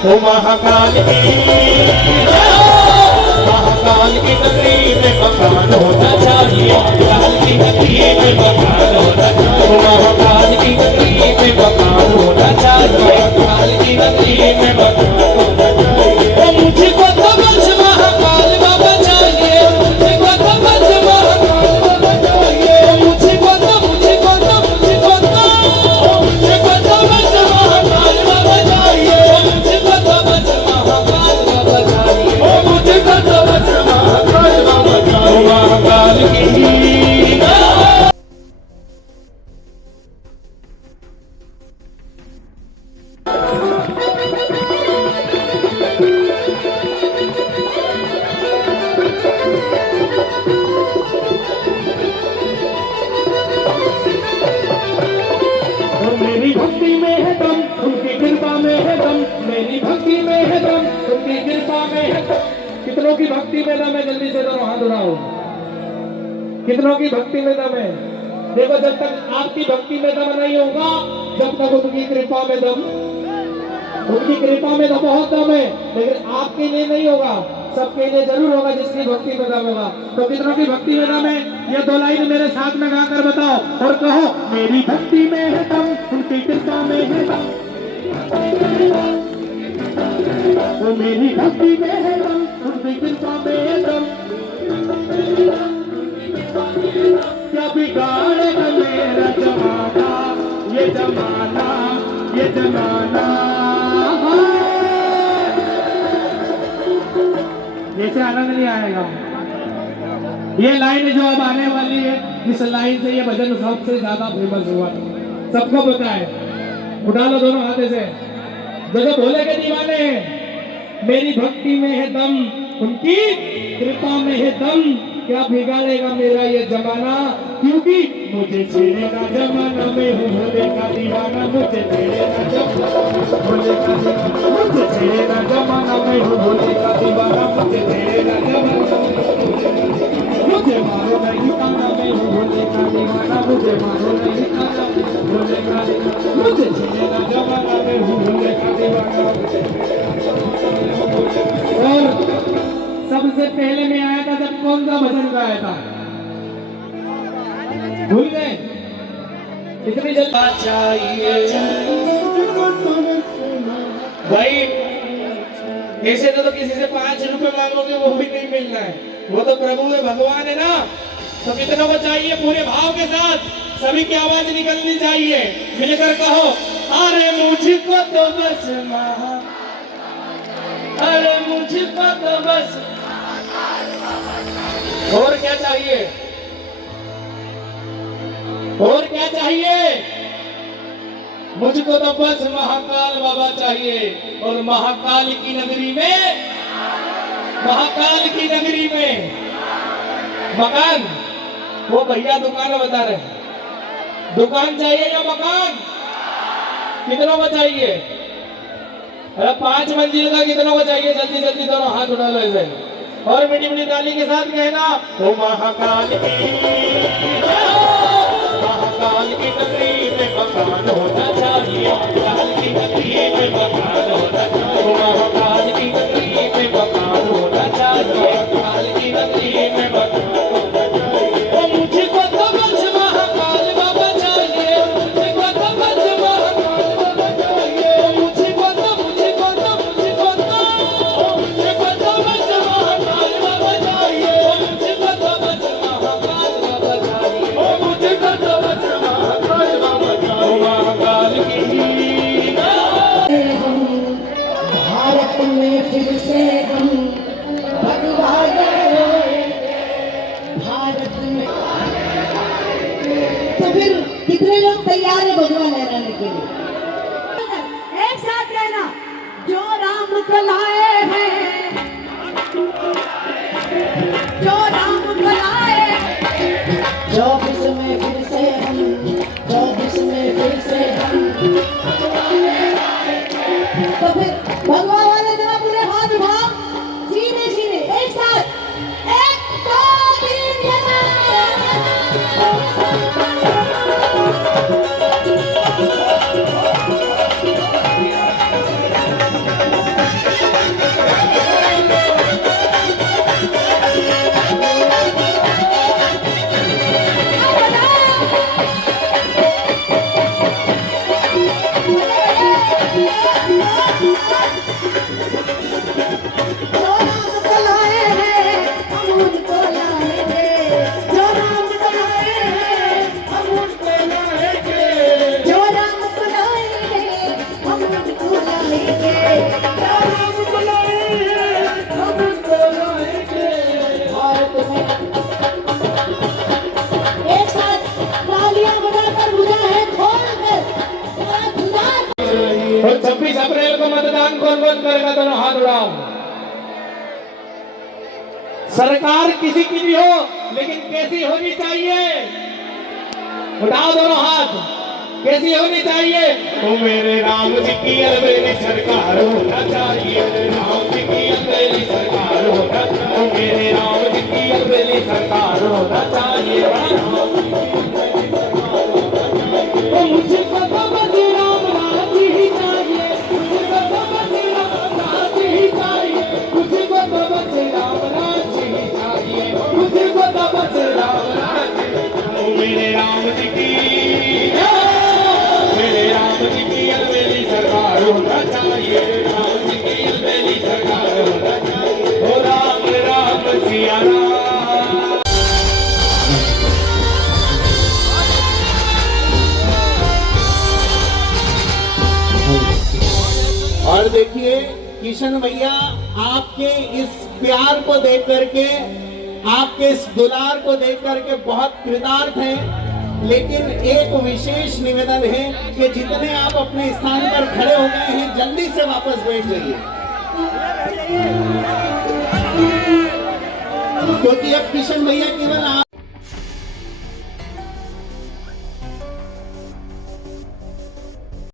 ओ महाकाल की नगरी में मकान होना चाहिए, काल की नगरी में मकान होना चाहिए, महाकाल की नगरी में मकान होना चाहिए, काल की नगरी में मकान होना चाहिए। मुझको तो बस महाकाल बाबा चाहिए, मुझको तो बस महाकाल बाबा चाहिए, मुझको तो बस महाकाल बाबा चाहिए, मुझको तो बस महाकाल बाबा चाहिए, मुझको तो बस महाकाल बाबा चाहिए। महाकाल की मेरी भक्ति में है दम, उनकी कृपा में है दम, मेरी भक्ति में है दम, उनकी कृपा में है दम। कितनों की भक्ति में दम है? जल्दी से दोनों हाथ उठाओ। कितनों की भक्ति में दम है? देखो, जब तक आपकी भक्ति में दम नहीं होगा, जब तक उनकी कृपा में दम, उनकी कृपा में तो बहुत दम है, लेकिन आपके लिए नहीं होगा, सबके लिए जरूर होगा जिसकी भक्ति में दम होगा। तो कितनों की भक्ति में दम है? ये दो लाइन मेरे साथ में गाकर बताओ और कहो, मेरी भक्ति में है दम, उनकी कृपा में है दम, वो मेरी भक्ति में है दम, उनकी कृपा में है दम। क्या बिगाड़ेगा मेरा जमाना, ये जमाना, ये जमाना। जैसे आनंद नहीं आएगा। ये लाइन जो अब आने वाली है, इस लाइन से ये भजन सबसे ज्यादा फेमस हुआ, सबको पता है। उठा लो दोनों हाथ से, जो भोले के दीवाने हैं। मेरी भक्ति में है दम, उनकी कृपा में है दम, क्या बिगाड़ेगा मेरा ये जमाना, क्योंकि मुझे छेड़ेगा जमाना, मैं हूँ भोले का दीवाना, मुझे छेड़ेगा जमाना, भोले का दीवाना, मुझे छेड़ेगा जमाना, मैं हूँ भोले का दीवाना, मुझे छेड़ेगा जमाना, मुझे मारो नहीं ताना, मैं हूँ भोले का दीवाना, मुझे मारो नहीं ताना, भोले का दीवाना, मुझे छेड़ेगा जमाना, मैं हूँ भोले का दीवाना। और सबसे पहले मैं आया था जब कौन सा भजन गाया था? भूल गए? इतनी जल्दी चाहिए भाई। ऐसे तो किसी से 5 रुपए मांगोगे वो भी नहीं मिलना है, वो तो प्रभु है, भगवान है ना। तो कितनों को चाहिए? पूरे भाव के साथ सभी की आवाज निकलनी चाहिए, मिलकर कहो, अरे मुझको तो बस महा, अरे मुझको तो बस। और क्या चाहिए? और क्या चाहिए? मुझको तो बस महाकाल बाबा चाहिए। और महाकाल की नगरी में, महाकाल की नगरी में मकान, वो भैया दुकान बता रहे हैं, दुकान चाहिए या मकान? कितनों को चाहिए? अरे 5 मंजिल का कितनों को चाहिए? जल्दी जल्दी दोनों हाथ उठा लो ऐसे, और मीठी मीठी ताली के साथ कहना, ओ महाकाल की नगरी में मकान होना चाहिए, काल की नगरी में मकान होना चाहिए, महाकाल की नगरी में मकान होना चाहिए, काल की नगरी में मकान होना चाहिए। मुझको तो बस महाकाल बाबा चाहिए, मुझको तो बस महाकाल बाबा चाहिए, मुझको तो बस महाकाल बाबा चाहिए, मुझको तो बस महाकाल बाबा चाहिए, मुझको तो बस महाकाल बाबा चाहिए। महाकाल की भारत में फिर से हम भगवा गए, भारत में। तो फिर कितने लोग तैयार है भगवा लहराने के लिए? एक साथ कहना, जो राम को लाए हैं, जो राम को लाए, 24 में फिर से हम, 24 में फिर से हम। तो फिर भगवान वाले जरा पूरे हाथ उठाओ, सीधे सीधे एक साथ, 1 2 3 जय। जो राम को लाए हैं हम उनको लाएंगे, जो राम को लाए हैं हम उनको लाएंगे, जो राम को लाए हैं हम उनको लाएंगे, जो राम को लाए हैं हम उनको लाएंगे। भारत में एक साथ तालियां बजाकर मुजाहिद खोलकर तो 26 अप्रैल को मतदान कौन कौन करेगा? दोनों हाथ उड़ाओ। सरकार किसी की भी हो, लेकिन कैसी होनी चाहिए? उठाओ दोनों हाथ। कैसी होनी चाहिए? ओ मेरे राम जी की अलबेली सरकार होना चाहिए, राम जी की अलबेली सरकार होना चाहिए, ओ मेरे राम जी की अलबेली सरकार होना चाहिए। तो मुझको तो बस राम राज ही चाहिए, मुझको तो बस राम राज ही चाहिए, मुझको तो बस राम राज ही चाहिए, मुझको तो बस राम राज ही चाहिए। ओ मेरे राम जी की, मेरे राम जी की अलबेली सरकार होना चाहिए, राम जी की अलबेली सरकार होना चाहिए। ओ राम राम सिया राम। और देखिए किशन भैया, आपके इस प्यार को देख करके, आपके इस दुलार को देख करके बहुत कृतार्थ हैं, लेकिन एक विशेष निवेदन है कि जितने आप अपने स्थान पर खड़े हो गए हैं जल्दी से वापस बैठ जाइए, क्योंकि अब किशन भैया केवल आप